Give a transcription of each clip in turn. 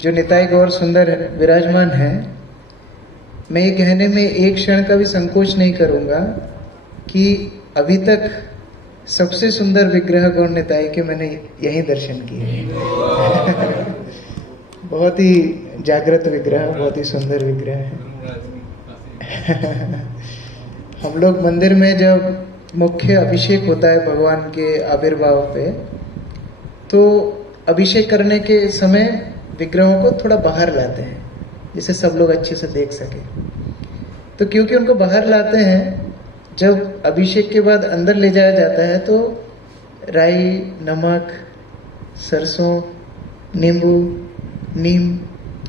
जो निताई गौर सुंदर विराजमान है, मैं ये कहने में एक क्षण का भी संकोच नहीं करूंगा कि अभी तक सबसे सुंदर विग्रह गौर निताई के मैंने यही दर्शन किए हैं। बहुत ही जागृत विग्रह, बहुत ही सुंदर विग्रह है। हम लोग मंदिर में जब मुख्य अभिषेक होता है भगवान के आविर्भाव पे, तो अभिषेक करने के समय विग्रहों को थोड़ा बाहर लाते हैं जिसे सब लोग अच्छे से देख सके। तो क्योंकि उनको बाहर लाते हैं, जब अभिषेक के बाद अंदर ले जाया जाता है तो राई, नमक, सरसों, नींबू, नीम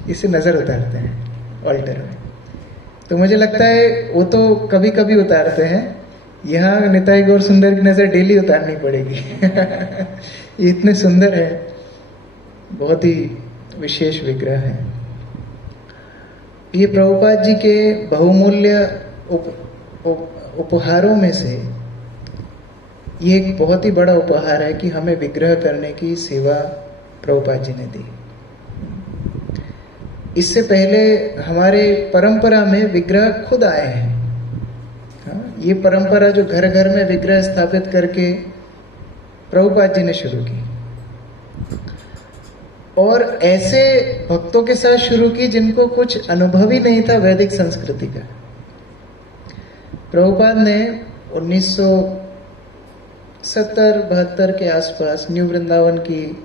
इसे नजर उतारते हैं ऑल्टर में। तो मुझे लगता है वो तो कभी कभी उतारते हैं, यहाँ निताई गौर सुंदर की नजर डेली उतारनी पड़ेगी। ये इतने सुंदर है, बहुत ही विशेष विग्रह है। ये प्रभुपाद जी के बहुमूल्य उपहारों में से ये एक बहुत ही बड़ा उपहार है कि हमें विग्रह करने की सेवा प्रभुपाद जी ने दी। इससे पहले हमारे परंपरा में विग्रह खुद आए हैं। ये परंपरा जो घर घर में विग्रह स्थापित करके प्रभुपाद जी ने शुरू की, और ऐसे भक्तों के साथ शुरू की जिनको कुछ अनुभव ही नहीं था वैदिक संस्कृति का। प्रभुपाद ने 1970-72 के आसपास न्यू वृंदावन की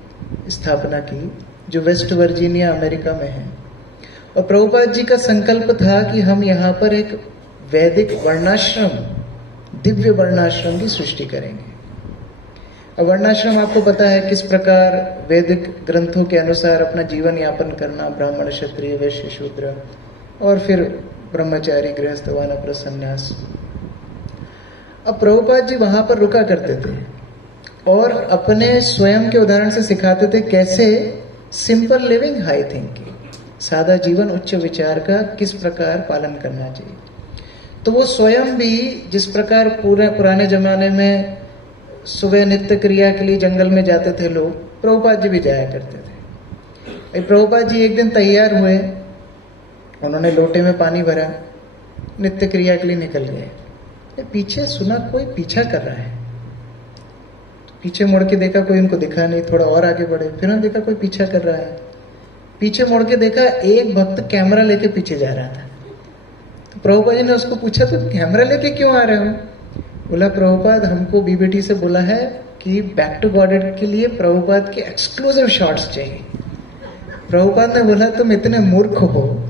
स्थापना की, जो वेस्ट वर्जीनिया अमेरिका में है। और प्रभुपाद जी का संकल्प था कि हम यहाँ पर एक वैदिक वर्णाश्रम, दिव्य वर्णाश्रम की सृष्टि करेंगे। अब वर्णाश्रम आपको पता है किस प्रकार वैदिक ग्रंथों के अनुसार अपना जीवन यापन करना, ब्राह्मण, क्षत्रिय, वैश्य, शूद्र, और फिर ब्रह्मचारी, गृहस्थ, वानप्रस्थ, संन्यास। अब प्रभुपाद जी वहां पर रुका करते थे और अपने स्वयं के उदाहरण से सिखाते थे कैसे सिंपल लिविंग, हाई थिंकिंग, सादा जीवन, उच्च विचार का किस प्रकार पालन करना चाहिए। तो वो स्वयं भी जिस प्रकार पुराने जमाने में सुबह नित्य क्रिया के लिए जंगल में जाते थे लोग, प्रभुपाद जी भी जाया करते थे। प्रभुपाद जी एक दिन तैयार हुए, उन्होंने लोटे में पानी भरा, नित्य क्रिया के लिए निकल गए। पीछे सुना कोई पीछा कर रहा है। पीछे मुड़ के देखा, कोई उनको दिखा नहीं। थोड़ा और आगे बढ़े, फिर देखा कोई पीछा कर रहा है। पीछे मुड़ के देखा, एक भक्त कैमरा लेके पीछे जा रहा था। तो प्रभुपाद जी ने उसको पूछा, तो कैमरा लेके क्यों आ रहे हो? बोला, प्रभुपाद हमको बीबीटी से बोला है कि बैक टू गॉडेड के लिए प्रभुपाद के एक्सक्लूसिव शॉट्स चाहिए। प्रभुपाद ने बोला, तुम इतने मूर्ख हो,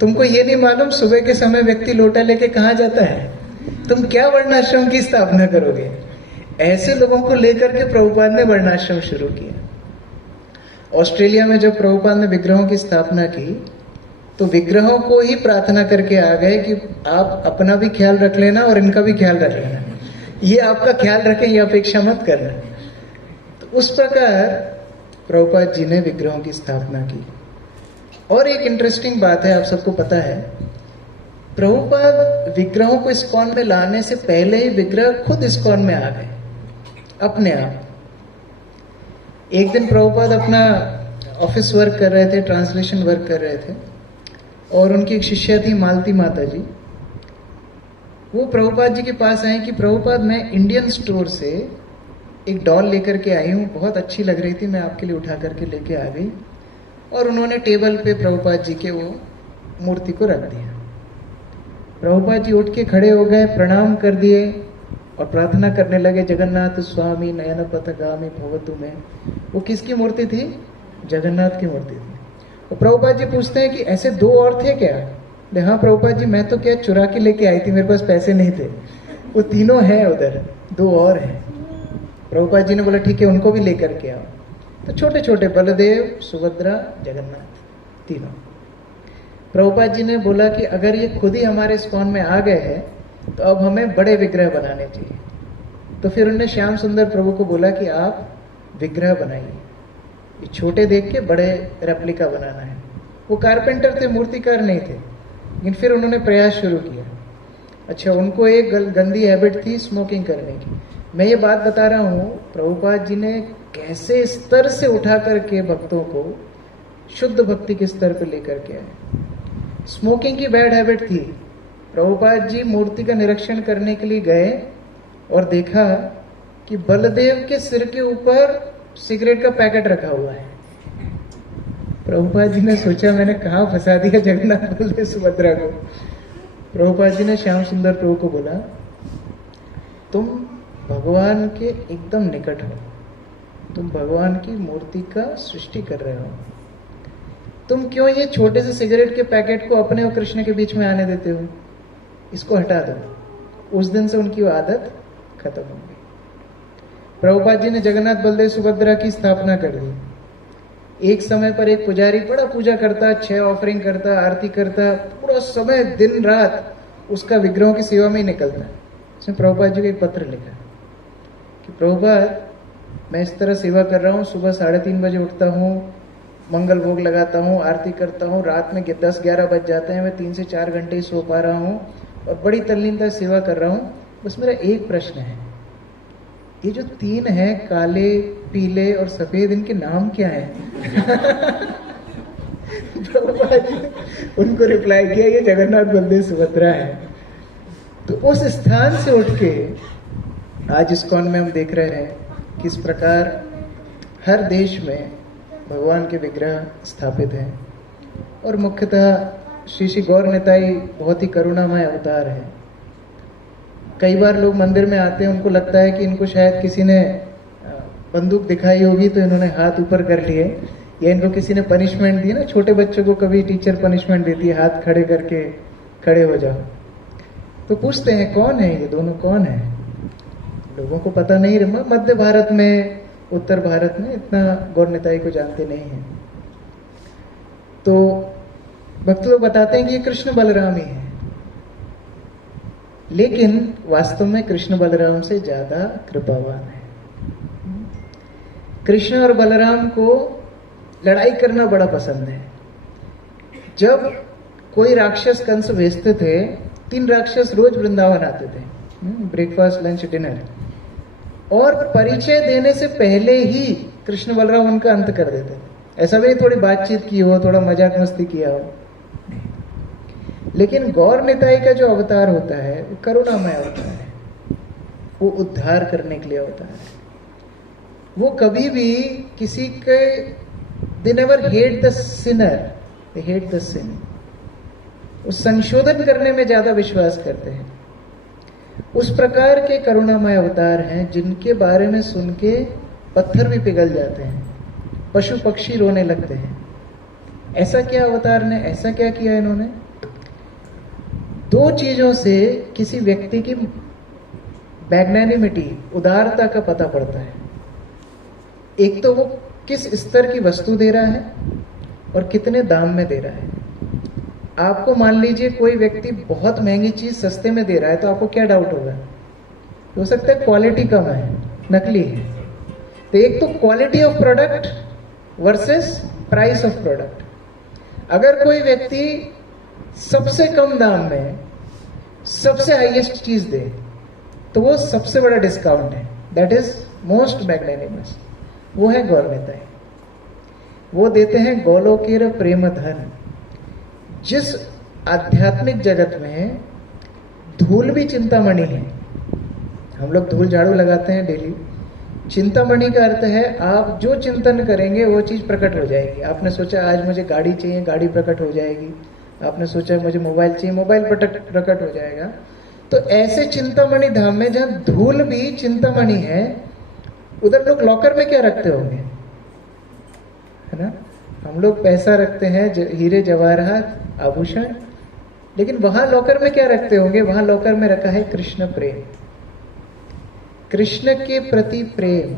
तुमको ये नहीं मालूम सुबह के समय व्यक्ति लोटा लेके कहाँ जाता है? तुम क्या वर्णाश्रम की स्थापना करोगे? ऐसे लोगों को लेकर के प्रभुपाद ने वर्णाश्रम शुरू किया। ऑस्ट्रेलिया में जब प्रभुपाद ने विग्रहों की स्थापना की, तो विग्रहों को ही प्रार्थना करके आ गए कि आप अपना भी ख्याल रख लेना और इनका भी ख्याल रख लेना, ये आपका ख्याल रखें, ये अपेक्षा मत करना। तो उस प्रकार प्रभुपाद जी ने विग्रहों की स्थापना की। और एक इंटरेस्टिंग बात है, आप सबको पता है, प्रभुपाद विग्रहों को इस्कॉन में लाने से पहले ही विग्रह खुद इस्कॉन में आ गए अपने आप। एक दिन प्रभुपाद अपना ऑफिस वर्क कर रहे थे, ट्रांसलेशन वर्क कर रहे थे, और उनकी एक शिष्या थी मालती माता जी। वो प्रभुपाद जी के पास आए कि प्रभुपाद, मैं इंडियन स्टोर से एक डॉल लेकर के आई हूँ, बहुत अच्छी लग रही थी, मैं आपके लिए उठा करके लेके आ गई। और उन्होंने टेबल पे प्रभुपाद जी के वो मूर्ति को रख दिया। प्रभुपाद जी उठ के खड़े हो गए, प्रणाम कर दिए और प्रार्थना करने लगे, जगन्नाथ स्वामी नयन पथगामी भवतु में। वो किसकी मूर्ति थी? जगन्नाथ की मूर्ति थी। और प्रभुपाद जी पूछते हैं कि ऐसे दो और थे क्या? हाँ प्रभुपाद जी, मैं तो क्या चुरा के लेके आई थी, मेरे पास पैसे नहीं थे। वो तीनों हैं उधर, दो और हैं। प्रभुपाद जी ने बोला ठीक है, उनको भी लेकर के आओ। तो छोटे छोटे बलदेव, सुभद्रा, जगन्नाथ, तीनों। प्रभुपाद जी ने बोला कि अगर ये खुद ही हमारे इस्कॉन में आ गए हैं तो अब हमें बड़े विग्रह बनाने चाहिए। तो फिर उन्होंने श्याम सुंदर प्रभु को बोला कि आप विग्रह बनाइए, ये छोटे देख के बड़े रेप्लिका बनाना है। वो कारपेंटर थे, मूर्तिकार नहीं थे, लेकिन फिर उन्होंने प्रयास शुरू किया। अच्छा, उनको एक गंदी हैबिट थी स्मोकिंग करने की। मैं ये बात बता रहा हूँ, प्रभुपाद जी ने कैसे स्तर से उठा करके भक्तों को शुद्ध भक्ति के स्तर पर लेकर के आए। स्मोकिंग की बैड हैबिट थी। प्रभुपाद जी मूर्ति का निरीक्षण करने के लिए गए और देखा कि बलदेव के सिर के ऊपर सिगरेट का पैकेट रखा हुआ है। प्रभुपाद जी ने सोचा मैंने कहाँ फंसा दिया जगन्नाथ बलदेव सुभद्रा को। प्रभुपाद जी ने श्याम सुंदर प्रभु को बोला, तुम भगवान के एकदम निकट हो, तुम भगवान की मूर्ति का सृष्टि कर रहे हो, तुम क्यों ये छोटे से सिगरेट के पैकेट को अपने और कृष्ण के बीच में आने देते हो? इसको हटा दो। उस दिन से उनकी वो आदत खत्म हो गई। प्रभुपाद जी ने जगन्नाथ बलदेव सुभद्रा की स्थापना कर दी। एक समय पर एक पुजारी बड़ा पूजा करता, 6 ऑफरिंग करता, आरती करता, पूरा समय दिन रात उसका विग्रहों की सेवा में ही निकलता। उसने प्रभुपाद जी को एक पत्र लिखा कि प्रभुपाद, मैं इस तरह सेवा कर रहा हूँ, सुबह 3:30 बजे उठता हूँ, मंगल भोग लगाता हूँ, आरती करता हूँ, रात में 10-11 बज जाते हैं, मैं 3 से 4 घंटे ही सो पा रहा हूँ और बड़ी तल्लीनता से सेवा कर रहा हूँ। बस मेरा एक प्रश्न है, ये जो 3 हैं, काले, पीले और सफेद, इनके नाम क्या हैं? प्रभुपाद जी ने उनको रिप्लाई किया, ये जगन्नाथ बलदेव सुभद्रा है। तो उस स्थान से उठ के आज इस्कॉन में हम देख रहे हैं किस प्रकार हर देश में भगवान के विग्रह स्थापित हैं। और मुख्यतः श्री श्री गौर निताई बहुत ही करुणामय अवतार है। कई बार लोग मंदिर में आते हैं, उनको लगता है कि इनको शायद किसी ने बंदूक दिखाई होगी तो इन्होंने हाथ ऊपर कर लिए, या इनको किसी ने पनिशमेंट दी ना, छोटे बच्चों को कभी टीचर पनिशमेंट देती है, हाथ खड़े करके खड़े हो जाओ। तो पूछते हैं कौन है ये दोनों, कौन है? लोगों को पता नहीं रहा। मध्य भारत में, उत्तर भारत में इतना गौर निताई को जानते नहीं हैं। तो भक्त लोग बताते हैं कि ये कृष्ण बलराम ही है, लेकिन वास्तव में कृष्ण बलराम से ज्यादा कृपावान है। कृष्ण और बलराम को लड़ाई करना बड़ा पसंद है। जब कोई राक्षस कंस भेजते थे, 3 राक्षस रोज वृंदावन आते थे, ब्रेकफास्ट, लंच, डिनर, और परिचय देने से पहले ही कृष्ण बलराम उनका अंत कर देते थे। ऐसा भी थोड़ी बातचीत की हो, थोड़ा मजाक मस्ती किया हो। लेकिन गौर निताई का जो अवतार होता है वो करुणामय अवतार है, वो उद्धार करने के लिए अवतार है। वो कभी भी किसी के, they never hate the sinner, they hate the sin. वो संशोधन करने में ज्यादा विश्वास करते हैं। उस प्रकार के करुणामय अवतार हैं जिनके बारे में सुन के पत्थर भी पिघल जाते हैं, पशु पक्षी रोने लगते हैं। ऐसा क्या अवतार ने, ऐसा क्या किया इन्होंने? 2 चीजों से किसी व्यक्ति की मैग्नानिमिटी, उदारता का पता पड़ता है। एक तो वो किस स्तर की वस्तु दे रहा है और कितने दाम में दे रहा है। आपको मान लीजिए कोई व्यक्ति बहुत महंगी चीज सस्ते में दे रहा है, तो आपको क्या डाउट होगा? हो सकता है क्वालिटी कम है, नकली है। तो एक तो quality of product versus price of product. अगर कोई व्यक्ति सबसे कम दाम में सबसे हाईएस्ट चीज दे, तो वो सबसे बड़ा डिस्काउंट है। That is most magnanimous. वो है गौर निताई। वो देते हैं गोलोकेर प्रेम धन। जिस आध्यात्मिक जगत में धूल भी चिंतामणि है, हम लोग धूल झाड़ू लगाते हैं डेली, चिंतामणि का अर्थ है आप जो चिंतन करेंगे वो चीज प्रकट हो जाएगी। आपने सोचा आज मुझे गाड़ी चाहिए, गाड़ी प्रकट हो जाएगी। आपने सोचा मुझे मोबाइल चाहिए, मोबाइल प्रकट हो जाएगा। तो ऐसे चिंतामणि धाम में जहां धूल भी चिंतामणि है, उधर लोग लॉकर में क्या रखते होंगे, है ना? हम लोग पैसा रखते हैं, हीरे जवाहरात, आभूषण, लेकिन वहां लॉकर में क्या रखते होंगे? वहां लॉकर में रखा है कृष्ण प्रेम, कृष्ण के प्रति प्रेम।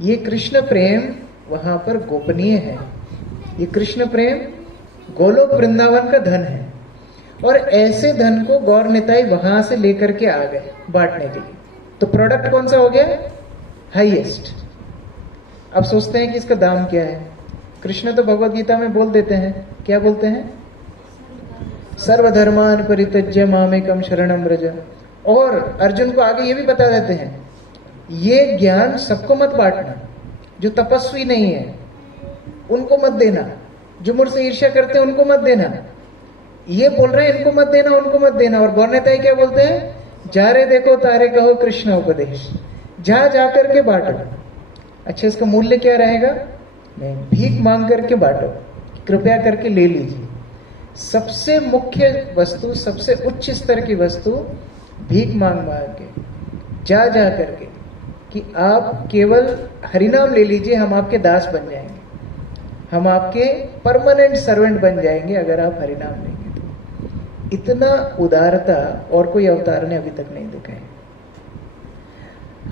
ये कृष्ण प्रेम वहां पर गोपनीय है। ये कृष्ण प्रेम गोलोक वृंदावन का धन है। और ऐसे धन को गौर निताई वहां से लेकर के आ गए बांटने के लिए। तो प्रोडक्ट कौन सा हो गया? हाईएस्ट। अब सोचते हैं कि इसका दाम क्या है। कृष्ण तो भगवत गीता में बोल देते हैं, क्या बोलते हैं? सर्वधर्मान परित्यज्य मामेकम शरणम व्रज। और अर्जुन को आगे ये भी बता देते हैं, ये ज्ञान सबको मत बांटना। जो तपस्वी नहीं है उनको मत देना, जो मुझसे ईर्ष्या करते हैं उनको मत देना, ये बोल रहे हैं इनको मत देना, उनको मत देना। और गौरनेताई क्या बोलते हैं, जा रे देखो तारे कहो कृष्ण उपदेश, जा करके बांटो। अच्छा, इसका मूल्य क्या रहेगा? नहीं, भीख मांग करके बांटो, कृपया करके ले लीजिए। सबसे मुख्य वस्तु, सबसे उच्च स्तर की वस्तु भीख मांग मांग के, जा करके, कि आप केवल हरिनाम ले लीजिए, हम आपके दास बन जाएंगे, हम आपके परमानेंट सर्वेंट बन जाएंगे अगर आप हरिनाम लेंगे तो। इतना उदारता और कोई अवतार ने अभी तक नहीं देखा है।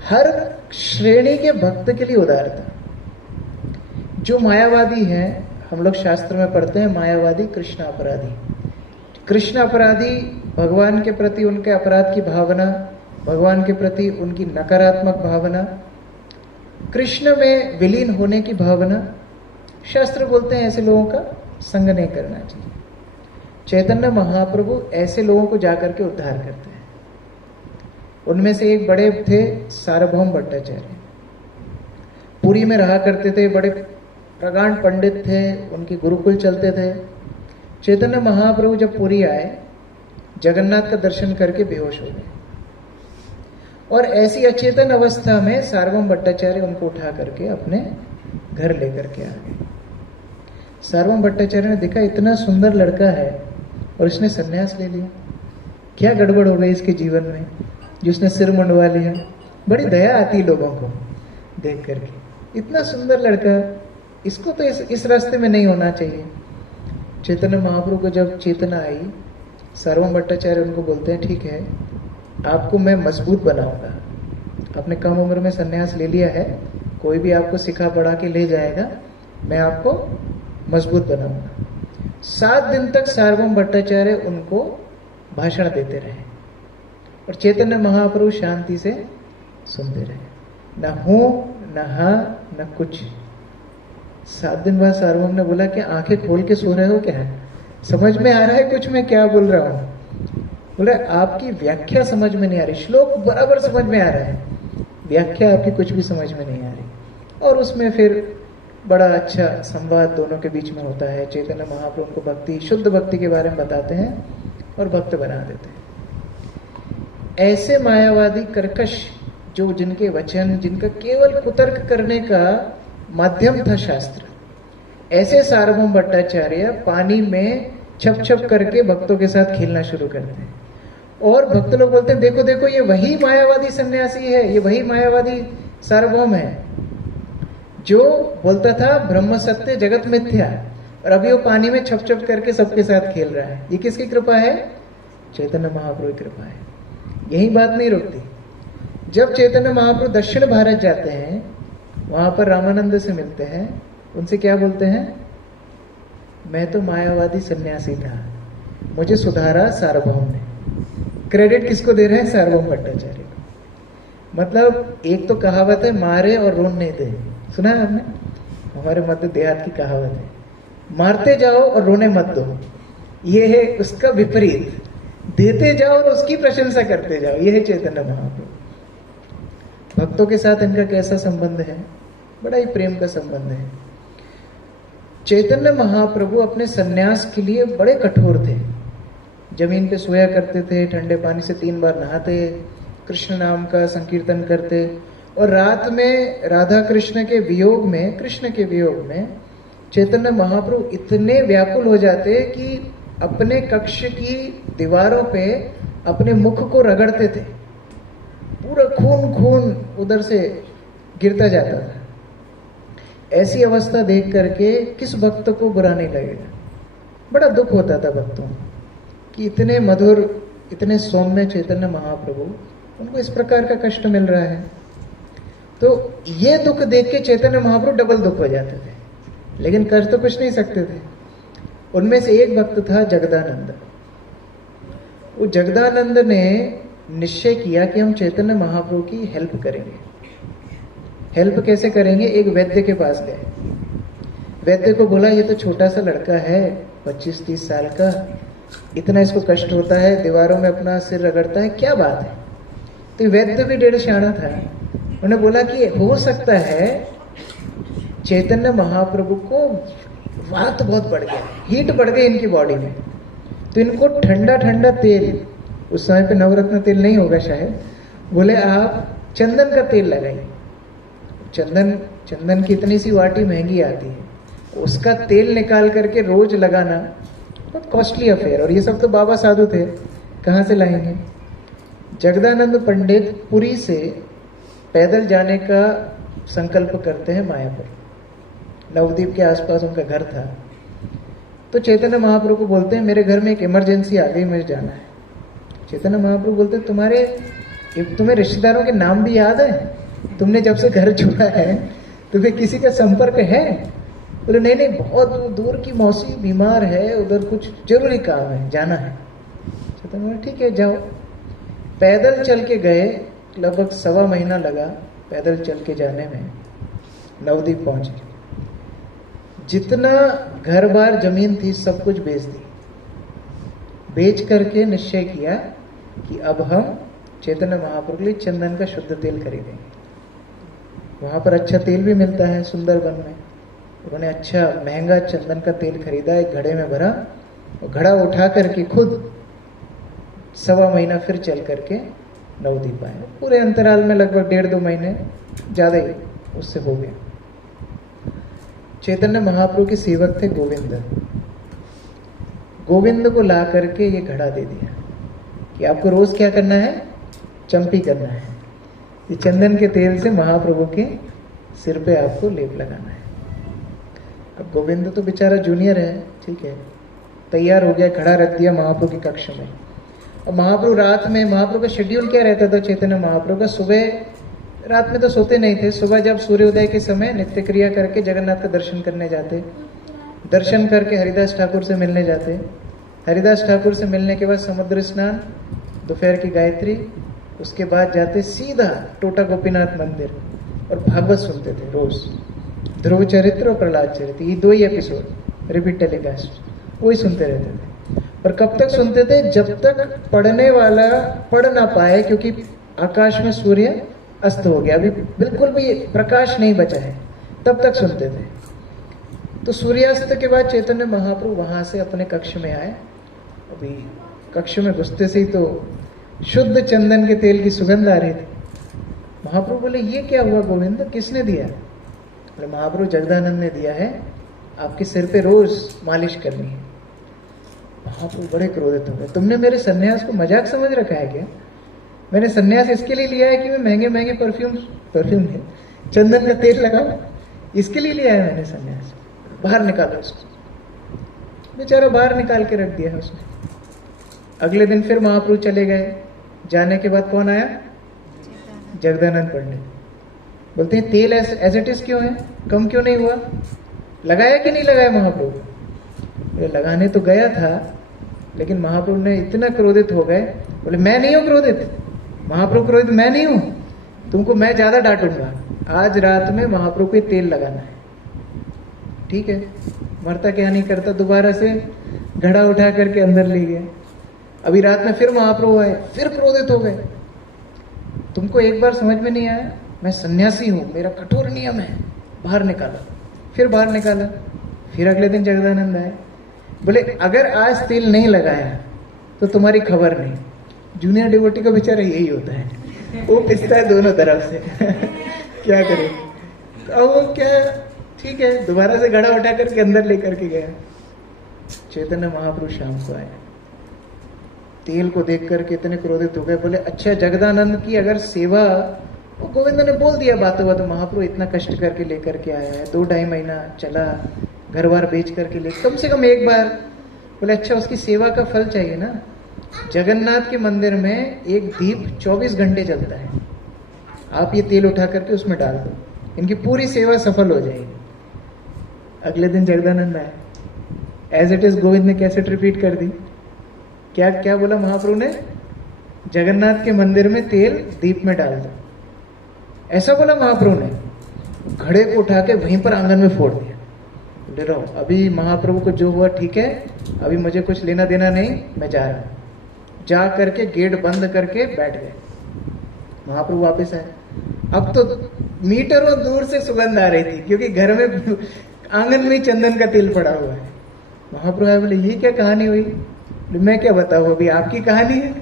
हर श्रेणी के भक्त के लिए उदारता। जो मायावादी हैं, हम लोग शास्त्र में पढ़ते हैं, मायावादी कृष्ण अपराधी। कृष्ण अपराधी भगवान के प्रति उनके अपराध की भावना, भगवान के प्रति उनकी नकारात्मक भावना, कृष्ण में विलीन होने की भावना। शास्त्र बोलते हैं ऐसे लोगों का संग नहीं करना चाहिए। चैतन्य महाप्रभु ऐसे लोगों को जाकर के उद्धार करते हैं। उनमें से एक बड़े थे सार्वभौम भट्टाचार्य, पुरी में रहा करते थे, बड़े प्रगाढ़ पंडित थे, उनके गुरुकुल चलते थे। चैतन्य महाप्रभु जब पुरी आए, जगन्नाथ का दर्शन करके बेहोश हो गए, और ऐसी अचेतन अवस्था में सार्वभौम भट्टाचार्य उनको उठा करके अपने घर लेकर के आ गए। सार्वभौम भट्टाचार्य ने देखा इतना सुंदर लड़का है और इसने सन्यास ले लिया, क्या गड़बड़ हो गई इसके जीवन में, जिसने सिर मुंडवा लिया। बड़ी दया आती लोगों को देख करके, इतना सुंदर लड़का, इसको तो इस रास्ते में नहीं होना चाहिए। चैतन्य महाप्रभु को जब चेतना आई, सार्वभौम भट्टाचार्य उनको बोलते हैं, ठीक है, आपको मैं मजबूत बनाऊंगा, आपने कम उम्र में सन्यास ले लिया है, कोई भी आपको सिखा पढ़ा के ले जाएगा, मैं आपको मजबूत बनाऊंगा। 7 दिन तक सार्वभौम भट्टाचार्य उनको भाषण देते रहे और चैतन्य महाप्रभु शांति से सुनते रहे, न हूं न हाँ न कुछ। 7 दिन बाद सार्वभौम ने बोला कि आंखें खोल के सो रहे हो क्या, समझ में आ रहा है कुछ मैं क्या बोल रहा हूं? बोला आपकी व्याख्या समझ में नहीं आ रही, श्लोक बराबर समझ में आ रहा है, व्याख्या आपकी कुछ भी समझ में नहीं आ रही। और उसमें फिर बड़ा अच्छा संवाद दोनों के बीच में होता है। चैतन्य महाप्रभु को भक्ति, शुद्ध भक्ति के बारे में बताते हैं और भक्त बना देते हैं। ऐसे मायावादी कर्कश, जो जिनके वचन, जिनका केवल कुतर्क करने का माध्यम था शास्त्र, ऐसे सार्वभौम भट्टाचार्य पानी में छप छप करके भक्तों के साथ खेलना शुरू करते हैं। और भक्त लोग बोलते हैं, देखो देखो ये वही मायावादी सन्यासी है, ये वही मायावादी सार्वभौम है जो बोलता था ब्रह्म सत्य जगत मिथ्या, और अभी वो पानी में छप छप करके सबके साथ खेल रहा है। ये किसकी कृपा है? चैतन्य महाप्रभु की कृपा है। यही बात नहीं रुकती। जब चैतन्य महाप्रभु दक्षिण भारत जाते हैं, वहां पर रामानंद से मिलते हैं, उनसे क्या बोलते हैं? मैं तो मायावादी सन्यासी था, मुझे सुधारा सार्वभौम ने। क्रेडिट किसको दे रहे हैं? सार्वभौम भट्टाचार्य को। मतलब एक तो कहावत है, मारे और रोने दे, सुना है आपने? हमारे मध्य देहात की कहावत है, मारते जाओ और रोने मत दो। ये है उसका विपरीत, देते जाओ और उसकी प्रशंसा करते जाओ। ये है चैतन्य महाप्रभु। भक्तों के साथ इनका कैसा संबंध है? बड़ा ही प्रेम का संबंध है। चैतन्य महाप्रभु अपने सन्यास के लिए बड़े कठोर थे। जमीन पे सोया करते थे, ठंडे पानी से 3 बार नहाते, कृष्ण नाम का संकीर्तन करते, और रात में राधा कृष्ण के वियोग में, कृष्ण के वियोग में चैतन्य महाप्रभु इतने व्याकुल हो जाते कि अपने कक्ष की दीवारों पे अपने मुख को रगड़ते थे, पूरा खून खून उधर से गिरता जाता था। ऐसी अवस्था देख करके किस भक्त को बुरा नहीं लगेगा? बड़ा दुख होता था भक्तों कि इतने मधुर, इतने सौम्य चैतन्य महाप्रभु, उनको इस प्रकार का कष्ट मिल रहा है। तो ये दुख देख के चैतन्य महाप्रभु डबल दुख हो जाते थे, लेकिन कर तो कुछ नहीं सकते थे। उनमें से एक भक्त था जगदानंद। वो जगदानंद ने निश्चय किया कि हम चैतन्य महाप्रभु की हेल्प करेंगे। हेल्प कैसे करेंगे? एक वैद्य के पास गए। वैद्य को बोला, ये तो छोटा सा लड़का है, 25-30 साल का, इतना इसको कष्ट होता है, दीवारों में अपना सिर रगड़ता है, क्या बात है? तो वैद्य भी डेढ़ शाना था। उन्होंने बोला कि हो सकता है चैतन्य महाप्रभु को वात बहुत बढ़ गया, हीट बढ़ गई इनकी बॉडी में। तो इनको ठंडा ठंडा तेल, उस समय पे नवरत्न तेल नहीं होगा शायद, बोले आप चंदन का तेल लगाइए। चंदन की इतनी सी वाटी महंगी आती है, उसका तेल निकाल करके रोज लगाना बहुत कॉस्टली अफेयर। और ये सब तो बाबा साधु थे, कहाँ से लाएंगे? जगदानंद पंडित पुरी से पैदल जाने का संकल्प करते हैं मायापुर, नवद्वीप के आसपास उनका घर था। तो चैतन्य महाप्रभु को बोलते हैं मेरे घर में एक इमरजेंसी आ गई, मुझे जाना है। चैतन्य महाप्रभु बोलते हैं तुम्हें रिश्तेदारों के नाम भी याद है? तुमने जब से घर छोड़ा है तुम्हें किसी का संपर्क है? बोले नहीं नहीं, बहुत दूर की मौसी बीमार है, उधर कुछ जरूरी काम है, जाना है। चैतन्य बोले ठीक है जाओ। पैदल चल के गए, लगभग 1.25 महीना लगा पैदल चल के जाने में, नवद्वीप पहुंचे। जितना घर बार जमीन थी सब कुछ बेच दी। बेच करके निश्चय किया कि अब हम चैतन्य महाप्रभु के लिए चंदन का शुद्ध तेल खरीदेंगे। वहां पर अच्छा तेल भी मिलता है सुंदरबन में। उन्होंने अच्छा महंगा चंदन का तेल खरीदा, एक घड़े में भरा और घड़ा उठा करके खुद 1.25 महीना फिर चल करके नवद्वीप आए। पूरे अंतराल में लगभग 1.5-2 महीने, ज्यादा ही उससे हो गया। चैतन्य महाप्रभु के सेवक थे गोविंद। गोविंद को ला करके ये घड़ा दे दिया कि आपको रोज क्या करना है? चंपी करना है। ये चंदन के तेल से महाप्रभु के सिर पे आपको लेप लगाना है। अब गोविंद तो बेचारा जूनियर है, ठीक है, तैयार हो गया, खड़ा रख दिया महाप्रभु के कक्ष में। और महाप्रभु रात में, महाप्रभु का शेड्यूल क्या रहता था चैतन्य महाप्रभु का? सुबह, रात में तो सोते नहीं थे, सुबह जब सूर्योदय के समय नित्य क्रिया करके जगन्नाथ का दर्शन करने जाते, दर्शन करके हरिदास ठाकुर से मिलने जाते, हरिदास ठाकुर से मिलने के बाद समुद्र स्नान, दोपहर की गायत्री, उसके बाद जाते सीधा टोटा गोपीनाथ मंदिर और भागवत सुनते थे रोज। ध्रुव चरित्र और प्रहलाद चरित्र, ये 2 ही एपिसोड रिपीट टेलीकास्ट, वही सुनते रहते थे। और कब तक सुनते थे? जब तक पढ़ने वाला पढ़ ना पाए, क्योंकि आकाश में सूर्य अस्त हो गया, अभी बिल्कुल भी प्रकाश नहीं बचा है, तब तक सुनते थे। तो सूर्यास्त के बाद चैतन्य महाप्रभु वहां से अपने कक्ष में आए। अभी कक्ष में घुसते से ही तो शुद्ध चंदन के तेल की सुगंध आ रही थी। महाप्रभु बोले ये क्या हुआ गोविंद, किसने दिया? बोले महाप्रभु जगदानंद ने दिया है, आपके सिर पे रोज मालिश करनी है। महाप्रभु बड़े क्रोधित हो गए, तुमने मेरे सन्यास को मजाक समझ रखा है क्या? मैंने सन्यास इसके लिए लिया है कि मैं महंगे महंगे परफ्यूम है, चंदन का तेल लगाऊं, इसके लिए लिया है मैंने सन्यास। बाहर निकालो उसको। बेचारा बाहर निकाल के रख दिया है उसने। अगले दिन फिर महाप्रभु चले गए। जाने के बाद कौन आया? जगदानंद पंडित। बोलते हैं तेल एज इट इज क्यों है, कम क्यों नहीं हुआ? लगाया कि नहीं लगाया महाप्रभु? लगाने तो गया था, लेकिन महाप्रभु ने इतना क्रोधित हो गए। बोले मैं नहीं हूं क्रोधित, महाप्रभु क्रोधित मैं नहीं हूं, तुमको मैं ज्यादा डांटूंगा। आज रात में महाप्रभु को तेल लगाना है, ठीक है? मरता क्या नहीं करता, दोबारा से घड़ा उठा करके अंदर ले गए। अभी रात में फिर महाप्रभु आए, फिर क्रोधित हो गए। तुमको एक बार समझ में नहीं आया, मैं सन्यासी हूं, मेरा कठोर नियम है, बाहर निकाला। फिर बाहर निकाला। फिर अगले दिन जगदानंद आए। बोले अगर आज तेल नहीं लगाया तो तुम्हारी खबर नहीं। जूनियर डिवोटी का बेचारा यही होता है, वो पिसता है दोनों तरफ से क्या करे? अब वो क्या, ठीक है, दोबारा से घड़ा उठा करके अंदर लेकर के गया। चैतन्य महाप्रभु शाम को आया, तेल को देख करके इतने क्रोधित हो गए। बोले अच्छा जगदानंद की अगर सेवा, वो गोविंद ने बोल दिया बातों बातों, महाप्रभु इतना कष्ट करके लेकर के आया है, 2-2.5 महीना चला, घर बार बेच करके ले, कम से कम एक बार। बोले अच्छा उसकी सेवा का फल चाहिए ना। जगन्नाथ के मंदिर में एक दीप 24 घंटे जलता है, आप ये तेल उठा करके उसमें डाल दो, इनकी पूरी सेवा सफल हो जाएगी। अगले दिन जगदानंद आए, एज इट इज गोविंद ने कैसेट रिपीट कर दी। क्या क्या बोला महाप्रभु ने? जगन्नाथ के मंदिर में तेल दीप में डाल दो, ऐसा बोला महाप्रभु ने। घड़े को उठा के वहीं पर आंगन में फोड़ दिया। बोले रहो, अभी महाप्रभु को जो हुआ ठीक है, अभी मुझे कुछ लेना देना नहीं, मैं जा रहा हूं। जा करके गेट बंद करके बैठ गए। महाप्रभु वापस आए। अब तो मीटरों दूर से सुगंध आ रही थी, क्योंकि घर में आंगन में चंदन का तेल पड़ा हुआ है। महाप्रभु आए, बोले ये क्या कहानी हुई? मैं क्या बताऊं, अभी आपकी कहानी है,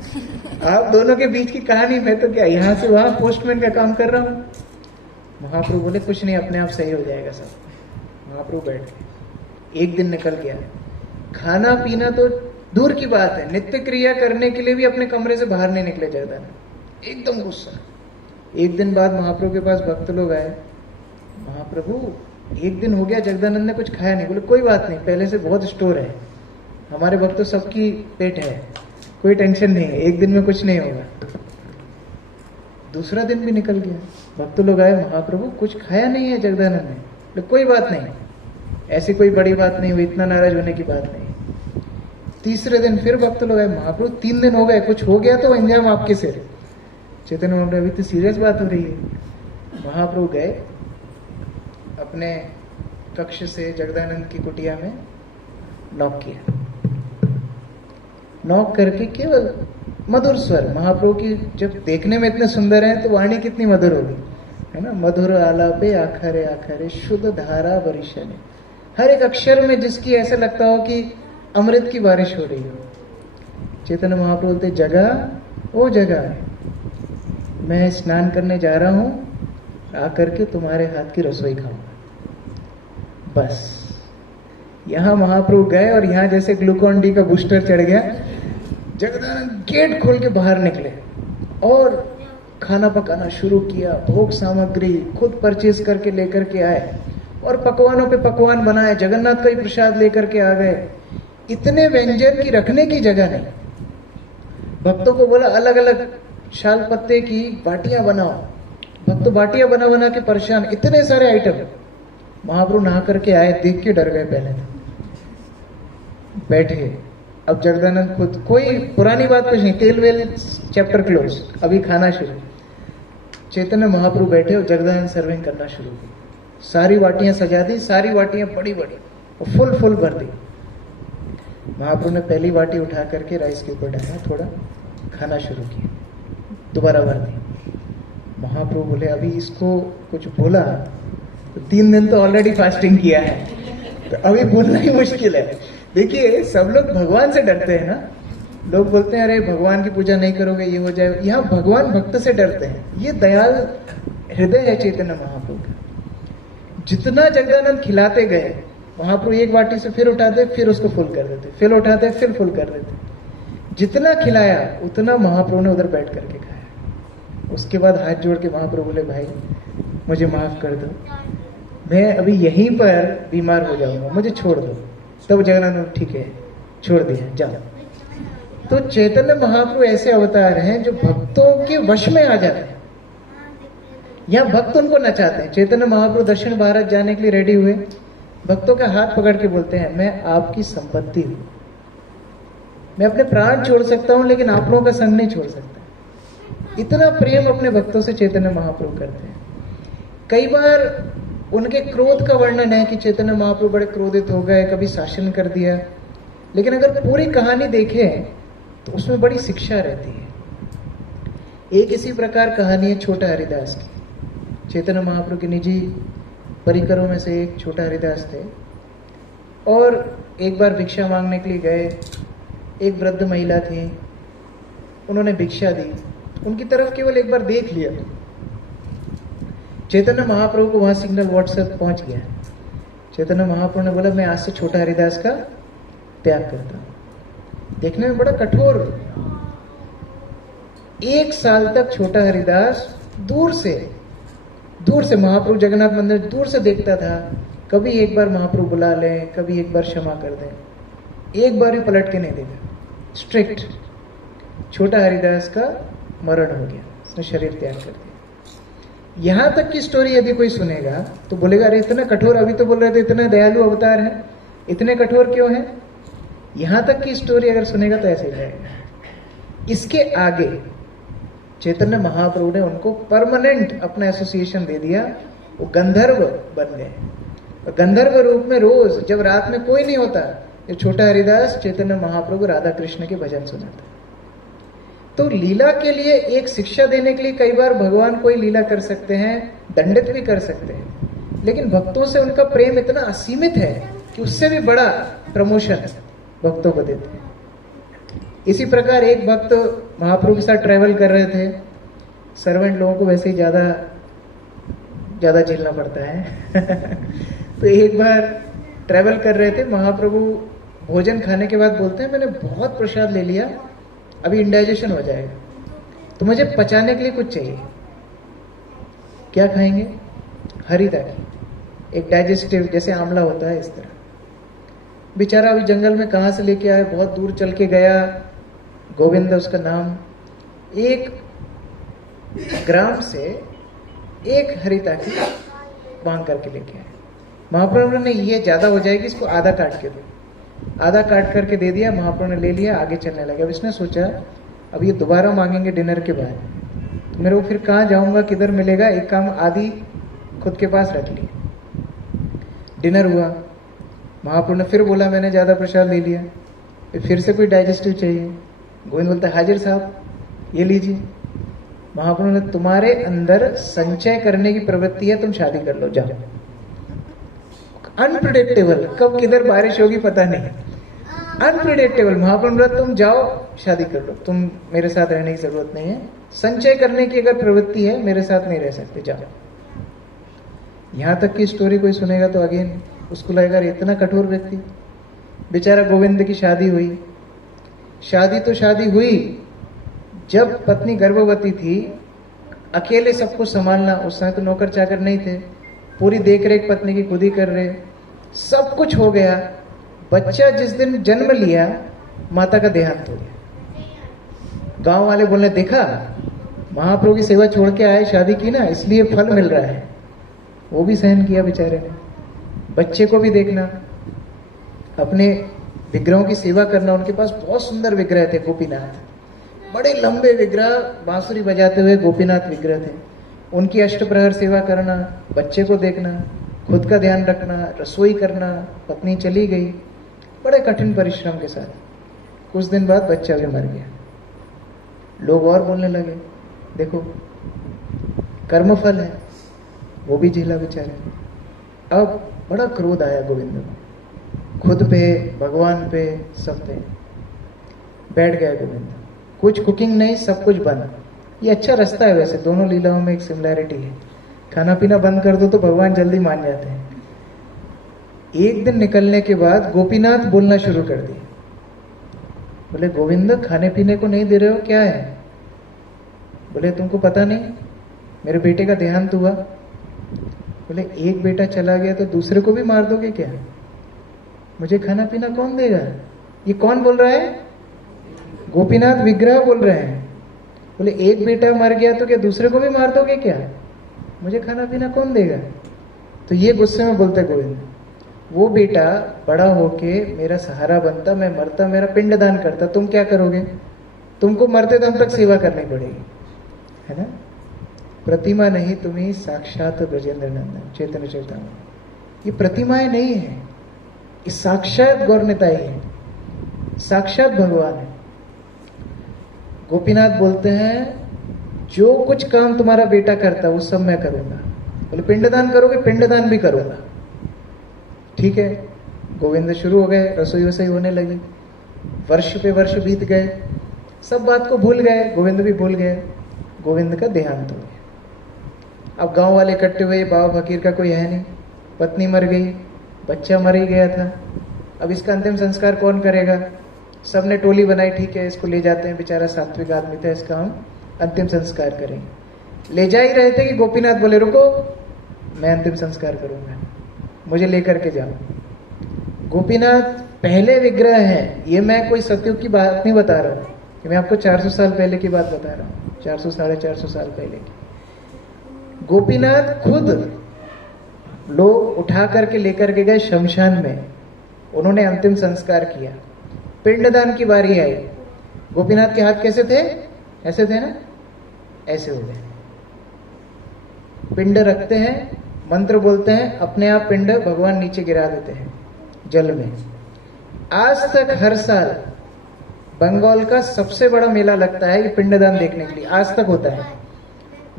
आप दोनों के बीच की कहानी। मैं तो क्या यहाँ से वहां पोस्टमैन का काम कर रहा हूँ। महाप्रभु बोले कुछ नहीं, अपने आप सही हो जाएगा सब। महाप्रभु बैठ गए। एक दिन निकल गया। खाना पीना तो दूर की बात है, नित्य क्रिया करने के लिए भी अपने कमरे से बाहर नहीं निकले जगदानंद, एकदम गुस्सा। एक दिन बाद महाप्रभु के पास भक्त लोग आए, महाप्रभु एक दिन हो गया जगदानंद ने कुछ खाया नहीं। बोले कोई बात नहीं, पहले से बहुत स्टोर है, हमारे भक्त तो सबकी पेट है, कोई टेंशन नहीं है, एक दिन में कुछ नहीं होगा। दूसरा दिन भी निकल गया, भक्त लोग आए, महाप्रभु कुछ खाया नहीं है जगदानंद ने। बोले कोई बात नहीं, ऐसी कोई बड़ी बात नहीं हुई, इतना नाराज होने की बात नहीं। तीसरे दिन फिर भक्त लोग आए, महाप्रभु 3 दिन हो गए, कुछ हो गया तो अंजाम आपके सिर। चैतन्य महाप्रभु अभी तो सीरियस बात हो रही है। महाप्रभु गए अपने कक्ष से जगदानंद की कुटिया में, नॉक किया। नॉक करके केवल मधुर स्वर, महाप्रभु की जब देखने में इतने सुंदर हैं तो वाणी कितनी मधुर होगी, है ना। मधुर आलापे आखरे आखरे शुद्ध धारा बरिशने, हर एक अक्षर में जिसकी ऐसा लगता हो कि अमृत की बारिश हो रही हो। चैतन्य महाप्रभु बोलते, जगह ओ जगह, मैं स्नान करने जा रहा हूं, आकर के तुम्हारे हाथ की रसोई खाऊंगा। बस यहां महाप्रभु गए और यहां जैसे ग्लूकॉन डी का बूस्टर चढ़ गया। जगदानंद गेट खोल के बाहर निकले और खाना पकाना शुरू किया। भोग सामग्री खुद परचेज करके लेकर के आए और पकवानों पे पकवान बनाए। जगन्नाथ का ही प्रसाद लेकर के आ गए। इतने व्यंजन की रखने की जगह नहीं। भक्तों को बोला अलग अलग शाल पत्ते की बाटियां बनाओ। भक्त बाटियां बना बना के परेशान, इतने सारे आइटम। महाप्रभु नहा करके आए, देख के डर गए। पहले बैठे, अब जगदानंद खुद, कोई पुरानी बात कुछ नहीं, तेल वेल चैप्टर क्लोज, अभी खाना शुरू। चैतन्य महाप्रभु बैठे और जगदानंद सर्विंग करना शुरू की। सारी बाटियां सजा दी, सारी बाटियां बड़ी बड़ी और फुल फुल भर दी। महाप्रभु ने पहली बाटी उठा करके राइस के ऊपर डाला, थोड़ा खाना शुरू किया, दोबारा भर दी। महाप्रभु बोले अभी इसको कुछ बोला तो 3 दिन तो ऑलरेडी फास्टिंग किया है, तो अभी बोलना ही मुश्किल है। देखिए सब लोग भगवान से डरते हैं ना, लोग बोलते हैं अरे भगवान की पूजा नहीं करोगे ये हो जाएगा। यहाँ भगवान भक्त से डरते हैं। ये दयाल हृदय है चैतन्य महाप्रभु का। जितना जगदानंद खिलाते गए, महाप्रभु एक बाटी से फिर उठाते, फिर उसको फुल कर देते, फिर उठाते, फिर फुल कर देते। जितना खिलाया उतना महाप्रभु ने उधर बैठ करके खाया। उसके बाद हाथ जोड़ के महाप्रभु बोले भाई मुझे माफ कर दो, मैं अभी यहीं पर बीमार हो जाऊंगा, मुझे छोड़ दो। तब जगन्नाथ ठीक है छोड़ दिया, जाओ। तो चैतन्य महाप्रभु ऐसे अवतार हैं जो भक्तों के वश में आ जाते हैं। यहाँ भक्त उनको नचाते हैं। चैतन्य महाप्रभु दक्षिण भारत जाने के लिए रेडी हुए, भक्तों का हाथ पकड़ के बोलते हैं मैं आपकी संपत्ति हूं, मैं अपने प्राण छोड़ सकता हूं लेकिन आप लोगों का संग नहीं छोड़ सकता। इतना प्रेम अपने भक्तों से चैतन्य महाप्रभु करते हैं। कई बार उनके क्रोध का वर्णन है कि चैतन्य महाप्रभु बड़े क्रोधित हो गए, कभी शासन कर दिया, लेकिन अगर पूरी कहानी देखें तो उसमें बड़ी शिक्षा रहती है। एक इसी प्रकार कहानी है छोटा हरिदास की। चैतन्य महाप्रभु के निजी परिकरों में से एक छोटा हरिदास थे और एक बार भिक्षा मांगने के लिए गए। एक वृद्ध महिला थी, उन्होंने भिक्षा दी, उनकी तरफ केवल एक बार देख लिया। चैतन्य महाप्रभु को वहां सिग्नल व्हाट्सएप पहुंच गया। चैतन्य महाप्रभु ने बोला मैं आज से छोटा हरिदास का त्याग करता हूं। देखने में बड़ा कठोर। 1 साल तक छोटा हरिदास दूर से महाप्रभु जगन्नाथ मंदिर दूर से देखता था। कभी एक बार महाप्रभु बुला लें, कभी एक बार क्षमा कर दें, एक बार भी पलट के नहीं देखा। स्ट्रिक्ट। छोटा हरिदास का मरण हो गया, उसने शरीर त्याग कर दिया। यहां तक की स्टोरी यदि कोई सुनेगा तो बोलेगा अरे इतना कठोर, अभी तो बोल रहे थे इतना दयालु अवतार है, इतने कठोर क्यों है? यहां तक की स्टोरी अगर सुनेगा तो ऐसे ही जाएगा। इसके आगे चैतन्य महाप्रभु ने उनको परमानेंट अपना एसोसिएशन दे दिया। वो गंधर्व बन गए। गंधर्व रूप में रोज जब रात में कोई नहीं होता, ये छोटा हरिदास चैतन्य महाप्रभु राधा कृष्ण के भजन सुनाता। तो लीला के लिए एक शिक्षा देने के लिए कई बार भगवान कोई लीला कर सकते हैं, दंडित भी कर सकते हैं, लेकिन भक्तों से उनका प्रेम इतना असीमित है कि उससे भी बड़ा प्रमोशन भक्तों को देते हैं। इसी प्रकार एक भक्त महाप्रभु के साथ ट्रैवल कर रहे थे। सर्वेंट लोगों को वैसे ही ज्यादा झेलना पड़ता है तो एक बार ट्रैवल कर रहे थे, महाप्रभु भोजन खाने के बाद बोलते हैं, मैंने बहुत प्रसाद ले लिया, अभी इंडाइजेशन हो जाएगा, तो मुझे पचाने के लिए कुछ चाहिए। क्या खाएंगे? हरी दागी, एक डाइजेस्टिव, जैसे आंवला होता है इस तरह। बेचारा अभी जंगल में कहाँ से लेके आया, बहुत दूर चल के गया, गोविंद उसका नाम, 1 ग्राम से 1 हरी ताकी मांग करके लेके आए। महाप्रभु ने ये ज्यादा हो जाएगी, इसको आधा काट के दो। आधा काट करके दे दिया, महाप्रभु ने ले लिया, आगे चलने लगे। अब इसने सोचा अब ये दोबारा मांगेंगे डिनर के बाद, तो मेरे को फिर कहाँ जाऊंगा, किधर मिलेगा, एक काम आदि खुद के पास रख ली। डिनर हुआ, महाप्रभु ने फिर बोला मैंने ज्यादा प्रसाद ले लिया, फिर से कोई डाइजेस्टिव चाहिए। गोविंद बोलता हाजिर साहब ये लीजिए। महाप्रभु ने, तुम्हारे अंदर संचय करने की प्रवृत्ति है, तुम शादी कर लो, जाओ। अनप्रिडिक्टेबल, कब किधर बारिश होगी पता नहीं, अनप्रिडिक्टेबल। महाप्रभु ने, तुम जाओ शादी कर लो, तुम मेरे साथ रहने की जरूरत नहीं है, संचय करने की अगर प्रवृत्ति है मेरे साथ नहीं रह सकते, जाओ। यहां तक की स्टोरी कोई सुनेगा तो अगेन उसको लगेगा इतना कठोर व्यक्ति। बेचारा गोविंद की शादी हुई, शादी तो शादी हुई, जब पत्नी गर्भवती थी, अकेले सब कुछ संभालना, उस समय तो नौकर चाकर नहीं थे, पूरी देखरेख पत्नी की खुद ही कर रहे, सब कुछ हो गया। बच्चा जिस दिन जन्म लिया, माता का देहांत हो गया। गांव वाले बोलने, देखा महाप्रभु की सेवा छोड़ के आए, शादी की ना, इसलिए फल मिल रहा है। वो भी सहन किया बेचारे ने। बच्चे को भी देखना, अपने विग्रहों की सेवा करना। उनके पास बहुत सुंदर विग्रह थे, गोपीनाथ, बड़े लंबे विग्रह, बांसुरी बजाते हुए गोपीनाथ विग्रह थे। उनकी अष्टप्रहर सेवा करना, बच्चे को देखना, खुद का ध्यान रखना, रसोई करना। पत्नी चली गई बड़े कठिन परिश्रम के साथ। कुछ दिन बाद बच्चा भी मर गया। लोग और बोलने लगे, देखो कर्मफल है, वो भी झेला बेचारे। अब बड़ा क्रोध आया गोविंद को, खुद पे, भगवान पे, सब पे। बैठ गया गोविंद, कुछ कुकिंग नहीं, सब कुछ बंद। ये अच्छा रास्ता है वैसे, दोनों लीलाओं में एक सिमिलैरिटी है। खाना पीना बंद कर दो तो भगवान जल्दी मान जाते हैं। एक दिन निकलने के बाद गोपीनाथ बोलना शुरू कर दिए। बोले, गोविंद खाने पीने को नहीं दे रहे हो, क्या है? बोले, तुमको पता नहीं मेरे बेटे का देहांत हुआ। बोले, एक बेटा चला गया तो दूसरे को भी मार दोगे क्या? मुझे खाना पीना कौन देगा? ये कौन बोल रहा है? गोपीनाथ विग्रह बोल रहे हैं। बोले, एक बेटा मर गया तो क्या दूसरे को भी मार दोगे क्या? मुझे खाना पीना कौन देगा? तो ये गुस्से में बोलते गोविंद, वो बेटा बड़ा होके मेरा सहारा बनता, मैं मरता, मेरा पिंडदान करता, तुम क्या करोगे? तुमको मरते दम तक सेवा करनी पड़ेगी, है ना? प्रतिमा नहीं तुम्ही साक्षात ब्रजेंद्र नंदन, चैतन्य चैतन्य। ये प्रतिमाएं नहीं है, ये साक्षात गौरनिताई है, साक्षात भगवान है। गोपीनाथ बोलते हैं, जो कुछ काम तुम्हारा बेटा करता वो सब मैं करूंगा। बोले, पिंडदान करोगे? पिंडदान भी करूंगा। ठीक है, गोविंद शुरू हो गए, रसोई वसोई होने लगी। वर्ष पे वर्ष बीत गए, सब बात को भूल गए, गोविंद भी भूल गए। गोविंद का देहांत हो गया। अब गांव वाले इकट्ठे हुए, बाबा फकीर का कोई है नहीं, पत्नी मर गई, बच्चा मर ही गया था, अब इसका अंतिम संस्कार कौन करेगा? सबने टोली बनाई, ठीक है इसको ले जाते हैं, बेचारा सात्विक आदमी था, इसका हम अंतिम संस्कार करेंगे। ले जा ही रहे थे कि गोपीनाथ बोले, रुको, मैं अंतिम संस्कार करूंगा, मुझे लेकर के जाओ। गोपीनाथ पहले विग्रह है, ये मैं कोई सतयुग की बात नहीं बता रहा हूं, कि मैं आपको 400 साल पहले की बात बता रहा हूं, 400 साढ़े 400 साल पहले की। गोपीनाथ खुद लोग उठा करके लेकर के गए शमशान में, उन्होंने अंतिम संस्कार किया। पिंडदान की बारी आई, गोपीनाथ के हाथ कैसे थे? ऐसे थे ना, ऐसे हो गए। पिंड रखते हैं, मंत्र बोलते हैं, अपने आप पिंड भगवान नीचे गिरा देते हैं जल में। आज तक हर साल बंगाल का सबसे बड़ा मेला लगता है ये पिंडदान देखने के लिए, आज तक होता है।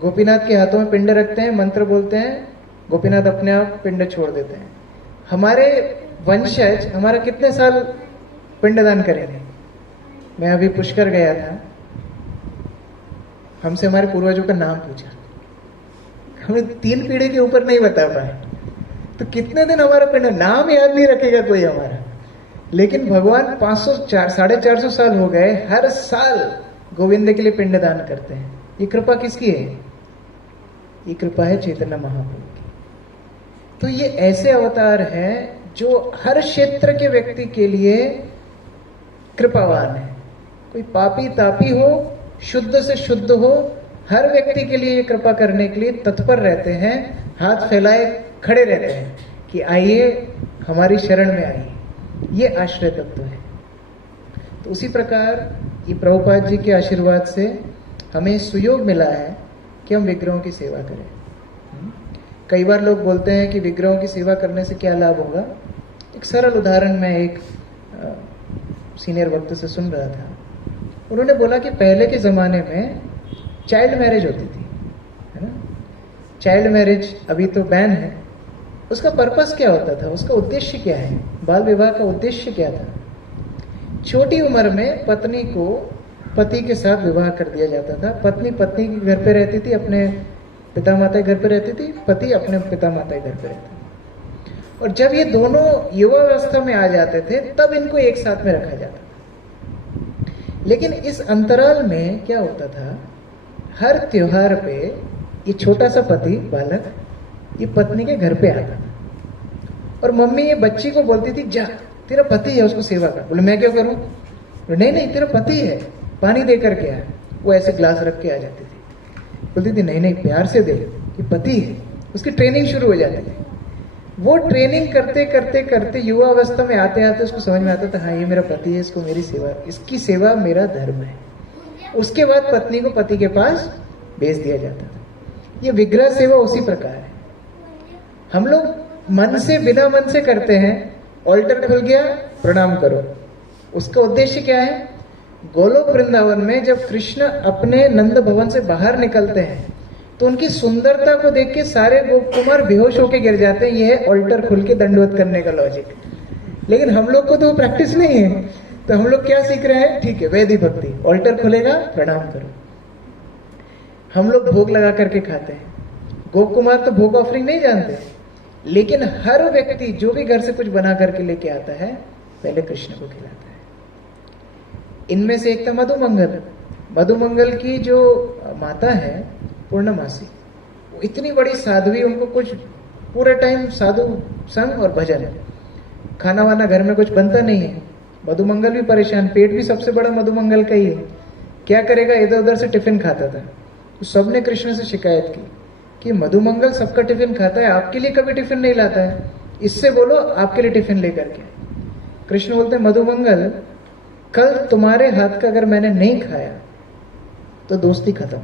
गोपीनाथ के हाथों में पिंड रखते हैं, मंत्र बोलते हैं, गोपीनाथ अपने आप पिंड छोड़ देते हैं। हमारे वंशज हमारा कितने साल पिंडदान करेंगे? मैं अभी पुष्कर गया था, हमसे हमारे पूर्वजों का नाम पूछा, हमें 3 पीढ़ी के ऊपर नहीं बता पाए। तो कितने दिन हमारा पिंड, नाम याद नहीं रखेगा कोई हमारा। लेकिन भगवान 450 साल हो गए, हर साल गोविंद के लिए पिंडदान करते हैं। ये कृपा किसकी है? ये कृपा है चैतन्य महाप्रभु की। तो ये ऐसे अवतार हैं जो हर क्षेत्र के व्यक्ति के लिए कृपावान है। कोई पापी तापी हो, शुद्ध से शुद्ध हो, हर व्यक्ति के लिए कृपा करने के लिए तत्पर रहते हैं, हाथ फैलाए खड़े रहते हैं कि आइए हमारी शरण में आइए। ये आश्रय तत्व है। तो उसी प्रकार ये प्रभुपाद जी के आशीर्वाद से हमें सुयोग मिला है कि हम विग्रहों की सेवा करें। कई बार लोग बोलते हैं कि विग्रहों की सेवा करने से क्या लाभ होगा। एक सरल उदाहरण मैं एक सीनियर वक्त से सुन रहा था। उन्होंने बोला कि पहले के ज़माने में चाइल्ड मैरिज होती थी, है ना। चाइल्ड मैरिज अभी तो बैन है। उसका पर्पस क्या होता था, उसका उद्देश्य क्या है? बाल विवाह का उद्देश्य क्या था? छोटी उम्र में पत्नी को पति के साथ विवाह कर दिया जाता था। पत्नी के घर पे रहती थी, अपने पिता माता के घर पे रहती थी, पति अपने पिता माता के घर पे रहते थे। और जब ये दोनों युवावस्था में आ जाते थे तब इनको एक साथ में रखा जाता था। लेकिन इस अंतराल में क्या होता था, हर त्योहार पे ये छोटा सा पति बालक ये पत्नी के घर पे आता था और मम्मी ये बच्ची को बोलती थी, जा तेरा पति है उसको सेवा कर। बोले मैं क्या करूं? नहीं नहीं तेरा पति है, पानी दे करके आ। वो ऐसे ग्लास रख के आ जाती थी। बोलती थी नहीं नहीं प्यार से दे, ये पति है। उसकी ट्रेनिंग शुरू हो जाती थी। वो ट्रेनिंग करते करते करते युवा अवस्था में आते आते उसको समझ में आता था, हाँ ये मेरा पति है, इसको मेरी सेवा, इसकी सेवा मेरा धर्म है। उसके बाद पत्नी को पति के पास भेज दिया जाता था। ये विग्रह सेवा उसी प्रकार है। हम लोग मन से, बिना मन से करते हैं। ऑल्टर खुल गया, प्रणाम करो। उसका उद्देश्य क्या है? गोलोक वृंदावन में जब कृष्ण अपने नंद भवन से बाहर निकलते हैं तो उनकी सुंदरता को देख के सारे गोप कुमार बेहोश होके गिर जाते हैं। यह है ऑल्टर खुल के दंडवत करने का लॉजिक। लेकिन हम लोग को तो प्रैक्टिस नहीं है, तो हम लोग क्या सीख रहे हैं? ठीक है, वैधि भक्ति, ऑल्टर खुलेगा प्रणाम करो। हम लोग भोग लगा करके खाते हैं। गोप कुमार तो भोग ऑफरिंग नहीं जानते, लेकिन हर व्यक्ति जो भी घर से कुछ बना करके लेके आता है पहले कृष्ण को खिलाता है। इनमें से एक था मधुमंगल। मधुमंगल की जो माता है पूर्णमासी, वो इतनी बड़ी साध्वी, उनको कुछ पूरे टाइम साधु संग और भजन, खाना वाना घर में कुछ बनता नहीं है। मधुमंगल भी परेशान, पेट भी सबसे बड़ा मधुमंगल का ही है, क्या करेगा, इधर उधर से टिफिन खाता था। तो सबने कृष्ण से शिकायत की कि मधुमंगल सबका टिफिन खाता है, आपके लिए कभी टिफिन नहीं लाता है, इससे बोलो आपके लिए टिफिन लेकर के। कृष्ण बोलते हैं, मधुमंगल कल तुम्हारे हाथ का अगर मैंने नहीं खाया तो दोस्ती खत्म।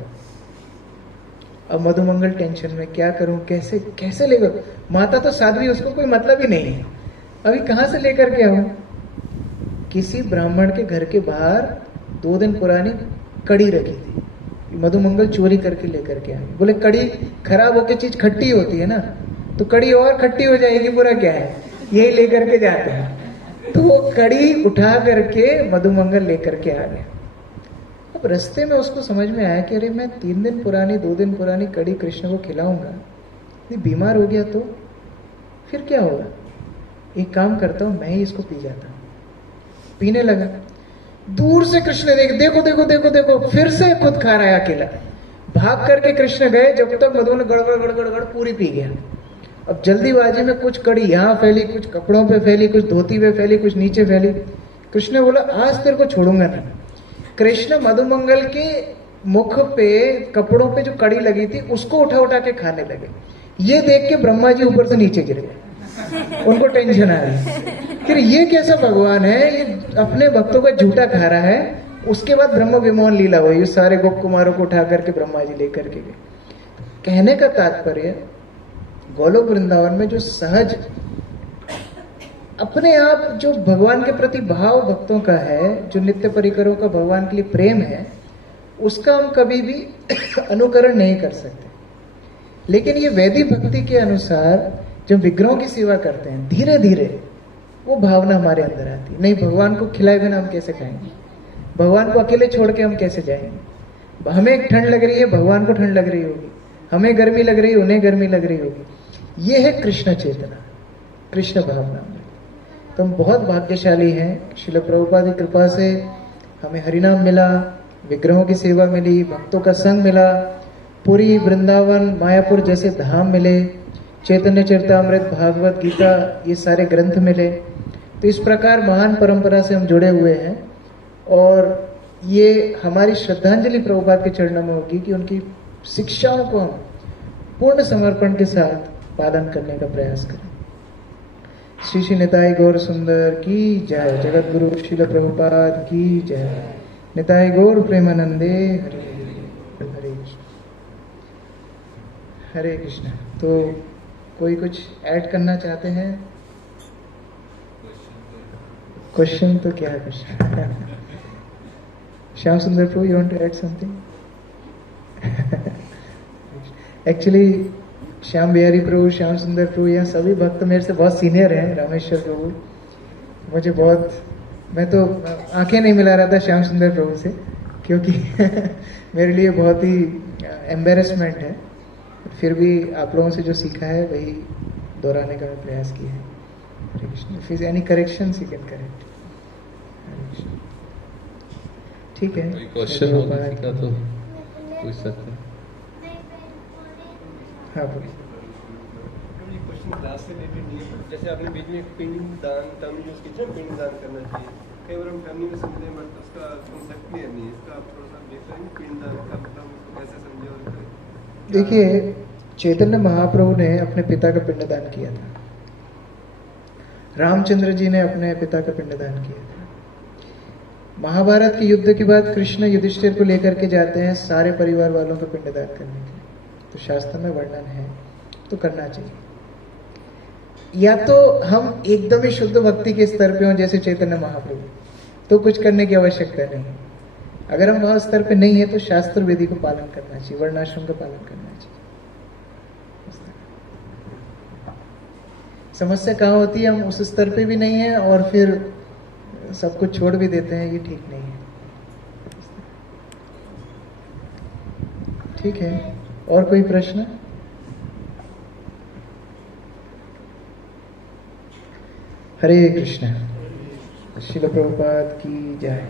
अब मधुमंगल टेंशन में, क्या करूं, कैसे कैसे लेकर, माता तो साध्वी, उसको कोई मतलब ही नहीं है, अभी कहां से लेकर के आऊं। किसी ब्राह्मण के घर के बाहर 2 दिन पुरानी कड़ी रखी थी, मधुमंगल चोरी करके लेकर के आए। बोले कड़ी खराब होकर चीज खट्टी होती है ना, तो कड़ी और खट्टी हो जाएगी, बुरा क्या है, यही लेकर के जाते हैं। तो वो कड़ी उठा करके मधुमंगल लेकर के आ गया। अब रास्ते में उसको समझ में आया कि अरे मैं 3 दिन पुरानी 2 दिन पुरानी कड़ी कृष्ण को खिलाऊंगा, ये बीमार हो गया तो फिर क्या होगा। एक काम करता हूं, मैं ही इसको पी जाता हूं। पीने लगा। दूर से कृष्ण देखो देखो देखो देखो, फिर से खुद खा रहा है अकेला। भाग करके कृष्ण गए, जब तक मधुमंगल गड़गड़ गड़गड़ गड़ पूरी पी गया। अब जल्दीबाजी में कुछ कड़ी यहाँ फैली, कुछ कपड़ों पे फैली, कुछ धोती पे फैली, कुछ नीचे फैली। कृष्ण ने बोला आज तेरे को छोड़ूंगा नहीं। कृष्ण मधुमंगल के मुख पे, कपड़ों पे जो कड़ी लगी थी उसको उठा उठा के खाने लगे। ये देख के ब्रह्मा जी ऊपर से नीचे गिर गए, उनको टेंशन आ रही कि ये कैसा भगवान है, ये अपने भक्तों का झूठा खा रहा है। उसके बाद ब्रह्म विमोहन लीला हुई, सारे गोप कुमारों को उठा करके ब्रह्मा जी लेकर के गए। कहने का तात्पर्य, गोलोक वृंदावन में जो सहज अपने आप जो भगवान के प्रति भाव भक्तों का है, जो नित्य परिकरों का भगवान के लिए प्रेम है, उसका हम कभी भी अनुकरण नहीं कर सकते। लेकिन ये वैदिक भक्ति के अनुसार जब विग्रहों की सेवा करते हैं, धीरे धीरे वो भावना हमारे अंदर आती है। नहीं, भगवान को खिलाए बिना हम कैसे खाएंगे, भगवान को अकेले छोड़ के हम कैसे जाएंगे। हमें ठंड लग रही है, भगवान को ठंड लग रही होगी, हमें गर्मी लग रही है, उन्हें गर्मी लग रही होगी। ये है कृष्ण चेतना, कृष्ण भावना। तो हम बहुत भाग्यशाली हैं। श्रील प्रभुपाद की कृपा से हमें हरिनाम मिला, विग्रहों की सेवा मिली, भक्तों का संग मिला, पुरी, वृंदावन, मायापुर जैसे धाम मिले, चैतन्य चरितामृत, भागवत गीता, ये सारे ग्रंथ मिले। तो इस प्रकार महान परंपरा से हम जुड़े हुए हैं और ये हमारी श्रद्धांजलि प्रभुपाद के चरणों में होगी कि उनकी शिक्षाओं को हम पूर्ण समर्पण के साथ पालन करने का प्रयास करें। श्री श्री निताई गौर सुंदर की जय, जगत गुरु श्रील प्रभुपाद की जय, निताई गौर प्रेमानंदे, हरे हरे कृष्ण, हरे कृष्ण। तो कोई कुछ ऐड करना चाहते हैं? क्वेश्चन तो क्या है question? Shyam Sundar Prabhu, you want to add something? Actually Shyam Bihari Prabhu, Shyam Sundar Prabhu, यहाँ सभी भक्त मेरे से बहुत सीनियर हैं। रामेश्वर प्रभु मुझे बहुत, मैं तो आंखें नहीं मिला रहा था श्याम सुंदर प्रभु से, क्योंकि मेरे लिए बहुत ही एम्बेरसमेंट है। फिर भी आप लोगों से जो सीखा है वही दोहराने का प्रयास किया है। Hare Krishna. If is any correction you can correct. Hare Krishna. ठीक है, कोई क्वेश्चन होगा तो पूछ सकते हैं। हाँ बोलिए। क्वेश्चन क्लास से रिलेटेड नहीं है, जैसे आपने बीच में पिंड दान टर्म यूज की थी, पिंड दान करना चाहिए, कई बार हम टर्म में समझे बट उसका कॉन्सेप्ट क्लियर नहीं है। इसका आप थोड़ा सा देख रहे हैं, पिंड दान का मतलब उसको कैसे समझे और करें? देखिए, चैतन्य महाप्रभु ने अपने पिता का पिंडदान किया था, रामचंद्र जी ने अपने पिता का पिंडदान किया था। महाभारत के युद्ध के बाद कृष्ण युधिष्ठिर को लेकर के जाते हैं सारे परिवार वालों का पिंडदान करने के लिए। तो शास्त्र में वर्णन है, तो करना चाहिए। या तो हम एकदम ही शुद्ध भक्ति के स्तर पे हों जैसे चैतन्य महाप्रभु, तो कुछ करने की आवश्यकता नहीं है। अगर हम वहां स्तर पे नहीं है तो शास्त्र विधि को पालन करना चाहिए, वर्णाश्रम का पालन करना चाहिए। समस्या कहाँ होती है, हम उस स्तर पे भी नहीं है और फिर सब कुछ छोड़ भी देते हैं, ये ठीक नहीं है। ठीक है, और कोई प्रश्न? हरे कृष्ण। श्रील प्रभुपाद की जय।